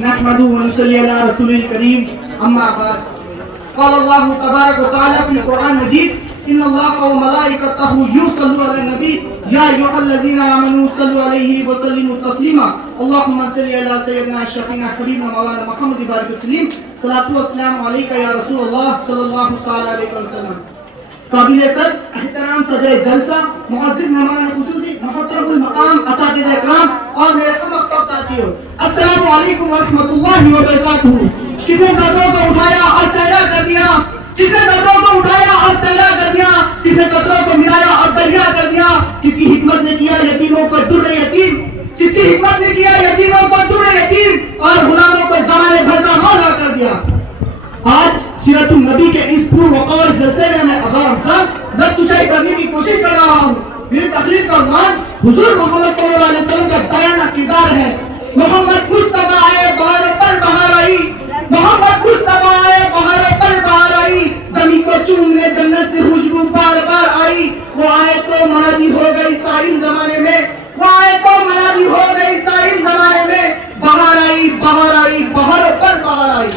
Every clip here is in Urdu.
نحمده ونصلي على رسوله الكريم اما بعد قال الله تبارك وتعالى في القرآن المجيد ان الله وملائكته يصلون على النبي يا ايها الذين امنوا صلوا عليه وسلموا تسليما اللهم صل على سيدنا شفيعنا حبيبنا مولانا محمد بارك وسلم صلاة والسلام عليك يا رسول الله صلى الله تعالى عليه وسلم. قابل سر احترام صدر جلسہ معزز مہمان خصوصی محترم المقام اساتذہ اکرام اور میرے ہم مکتب ساتھیوں، السلام علیکم ورحمۃ اللہ وبرکاتہ. کتنے قدروں کو اٹھایا اور سیرا کر دیا، کتنے قدروں کو اٹھایا اور سیرا کر دیا، کتنے قدروں کو ملایا اور دریا کر دیا. کس کی حکمت نے کیا یتیموں کو در یتیم، کس کی حکمت نے کیا یتیموں کو در یتیم اور غلاموں کو زمانے بھر کا مولا کر دیا. آج سیرت النبی کے اس پر وقار جلسے میں میں اغار صاحب نقد کشائی کرنے کی کوشش کر رہا ہوں. میری تقریر کا عنوان حضور محمد صلی اللہ علیہ وسلم کا بیانہ کردار ہے. محمد مصطفیٰ آئے بہار پر بہار آئی، محمد مصطفیٰ آئے بہار پر بہار آئی، زمین کو چومنے جنت سے خوشبو بار بار آئی. وہ آئے تو منادی ہو گئی سائل زمانے میں، وہ آئے تو منادی ہو گئی سائل زمانے میں. بہار آئی بہار آئی بہار پر بہار آئی.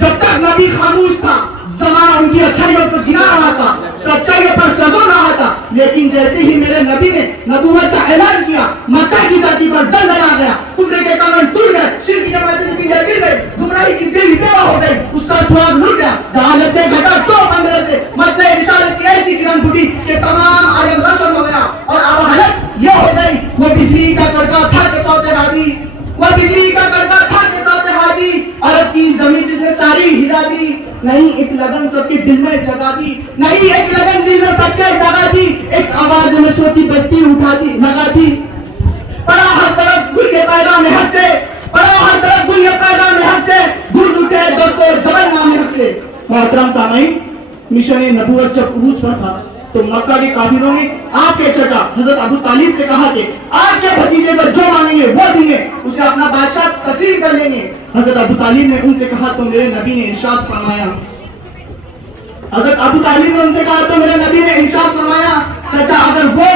جب تک نبی خاموش تھا زمانہ ان کی اچھائیوں کو گنا رہا تھا، سچائیوں پر سزو رہا تھا. لیکن جیسے ہی میرے نبی نے نبوت کا اعلان کیا، مکہ کی دھرتی پر زلزلہ آ گیا، کفر کے کمر ٹوٹ گئے، شرک کی جماعتیں زندگیاں گر گئی، گمراہی کی دیوی دیوا ہو گئی، اس کا سواد لٹ گیا. جہالت نے گھٹا تو پندرہ سے مطلب رسالت کی ایسی کرن پھوٹی کہ تمام عالم روشن ہو گیا. اور اب حالت یہ ہو گئی، وہ بجلی کا کڑکا تھا کہ سوتے ہادی، وہ بجلی کا کڑکا تھا کہ سوتے ہادی. عرب کی زمین جس نے ساری ہلا دی، نہیں ایک لگن سب کے دل میں جگا دی، نہیں ایک لگن دل میں سب کے جگا دی. ایک آواز میں سوتی بستی اٹھا دی لگا دی. پڑا ہر طرف گل کے پیغام حق سے، پڑا ہر طرف گل کے پیغام حق سے، گل اٹھے دوستو جبل نام حق سے. محترم سامعین، مشن نبوت جب عروج پر تھا تو مکہ کے کافروں نے آپ کے چچا حضرت ابو طالب سے کہا کہ آپ کے بھتیجے پر جو مانگیں گے وہ دیں گے، اسے اپنا بادشاہ تسلیم کر لیں گے. حضرت ابو طالب نے ان سے کہا تو میرے نبی نے ارشاد فرمایا، حضرت ابو طالب نے ان سے کہا تو میرے نبی نے ارشاد فرمایا، چچا اگر وہ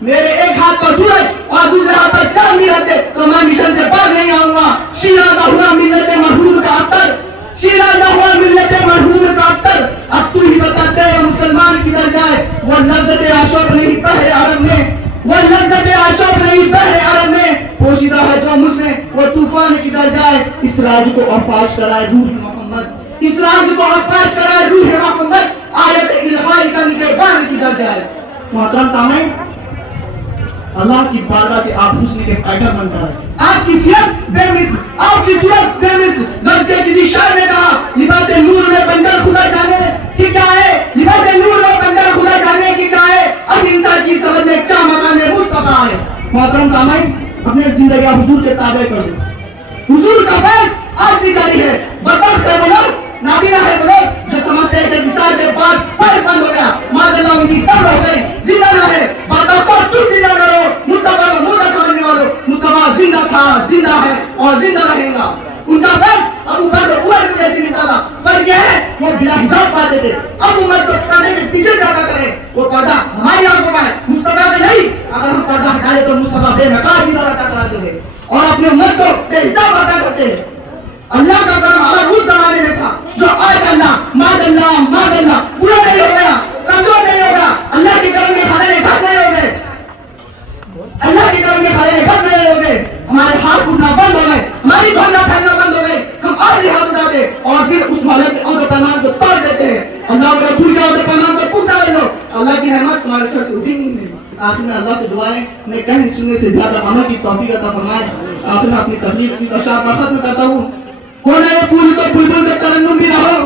میرے ایک ہاتھ پر سورج اور دوسرے ہاتھ پر چاند نہیں رہتے تو میں مشن سے باہر نہیں آؤں گا. شیرازہ ہوا ملت مرحوم کا ابتر، شیرازہ ہوا ملت مرحوم کا ابتر. اب تو ہی بتاتے ہیں مسلمان کدھر جائے، وہ لذت عاشق نہیں بہر عرب میں، وہ لذت عاشق نہیں بہر عرب میں. پوشیدہ ہے جو مجھ میں وہ طوفان کدھر جائے. اس راز کو افاش کرائے روح محمد، اس راز کو افاش کرائے روح محمد. آیت الہی کا نگہبان کدھر جائے. محترم سامعین، اللہ کی بارگاہ سے آپ حسن کے فائدہ بن کر آئے. آپ کی سیرت بے مثل، آپ کی صورت بے مثل. لفظ کسی شاعر نے کہا، لباس نور میں بنجر خدا جانے کہ کیا ہے، لباس نور میں بنجر خدا جانے کہ کیا ہے. اب انسان کی سمجھ میں کیا مقام مصطفیٰ ہے. محترم سامعین، اپنے زندگی حضور کے تابع کر دو. حضور کا فیض آج بھی جاری ہے. بربخت ہے وہ لوگ، نابینا ہے وہ لوگ جو سمجھتے ہیں کہ وصال کے بعد فیض بند ہو گیا. ماذاللہ ان کی قبر ہو گئی. زندہ نہ ہے باتوں کو تم زندہ کرو. مصطفیٰ کو مردہ سمجھنے والوں، مصطفیٰ زندہ تھا، زندہ ہے اور زندہ رہے گا. ان کا فیض ابو بکر عمر کو جیسے نکالا. فرق یہ ہے وہ بلا حجاب پاتے تھے. اب عمر کو پردے کے پیچھے زیادہ کرے. وہ پردہ ہماری آنکھوں کا ہے، مصطفیٰ کا نہیں. اگر ہم پردہ ہٹائے تو مصطفیٰ بے نقاب کی طرح ٹکراتے ہیں اور اپنے امت کو بے حساب عطا کرتے ہیں. اللہ کا کرم ہمارا اس زمانے میں تھا جو آج اللہ ماذاللہ پورا نہیں ہو گیا، کمزور نہیں ہوگا. اللہ کے کرم کے کھانے میں گھٹ نہیں ہو گئے، اللہ کے کرم کے کھانے میں گھٹ نہیں ہو گئے. ہمارے ہاتھ اٹھنا بند ہو گئے، ہماری بھاگنا پھیلنا بند ہو گئے. ہم آخری ہاتھ اٹھاتے اور پھر اس مولا سے عہد و پیمان کو توڑ دیتے ہیں. اللہ کے رسول کے عہد و پیمان کو پورا لے لو، اللہ کی رحمت تمہارے سر سے اٹھی نہیں. آخر میں اللہ سے دعائیں میں کہنے سننے سے زیادہ عمل کی توفیق عطا فرمائے. آخر میں اپنی تبلیغ کی اشعار ختم کرتا ہوں. کونے پھول تو بلبل کا ترنم بھی رہو،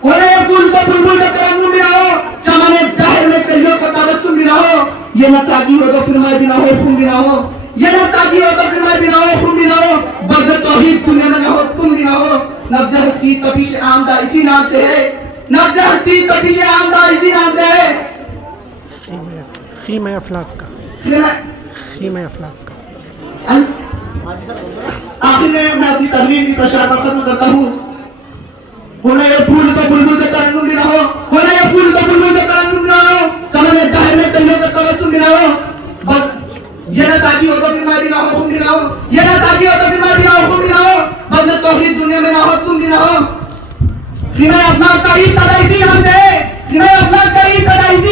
کونے پھول تو بلبل کا ترنم بھی رہو، چمن ظاہر میں کلیوں کا تبسم بھی رہو. یہ نہ ساقی ہو تو پھر میں بھی نہ ہو خون بھی نہ ہو، یہ نہ ساقی ہو تو پھر میں بھی نہ ہو خون بھی نہ ہو. بغیر توحید دنیا میں نہ ہو تم بھی نہ ہو. نبض کی تپش آمدہ اسی نام سے ہے، نبض کی تپش آمدہ اسی نام سے ہے. خیمہ افلاک کا، خیمہ افلاک کا. آخر میں اپنی تقریر کی اشعار ختم کرتا ہوں. ہونے یہ پھول تو بلبل کا ترنم بھی نہ ہو، ہونے یہ پھول تو بلبل کا ترنم بھی نہ ہو، چمن ظاہر میں کلیوں کا تبسم بھی نہ ہو. یہ نہ ساتھی ہو تو پھر میں بھی نہ ہوں، تم بھی نہ ہو، یہ نہ ساتھی ہو تو پھر میں بھی نہ ہوں، تم بھی نہ ہو، بندہ توحید دنیا میں نہ ہو، تم بھی نہ ہو. خیمہ افلاک کا عید اسی نام سے ہے، خیمہ افلاک کا عید اسی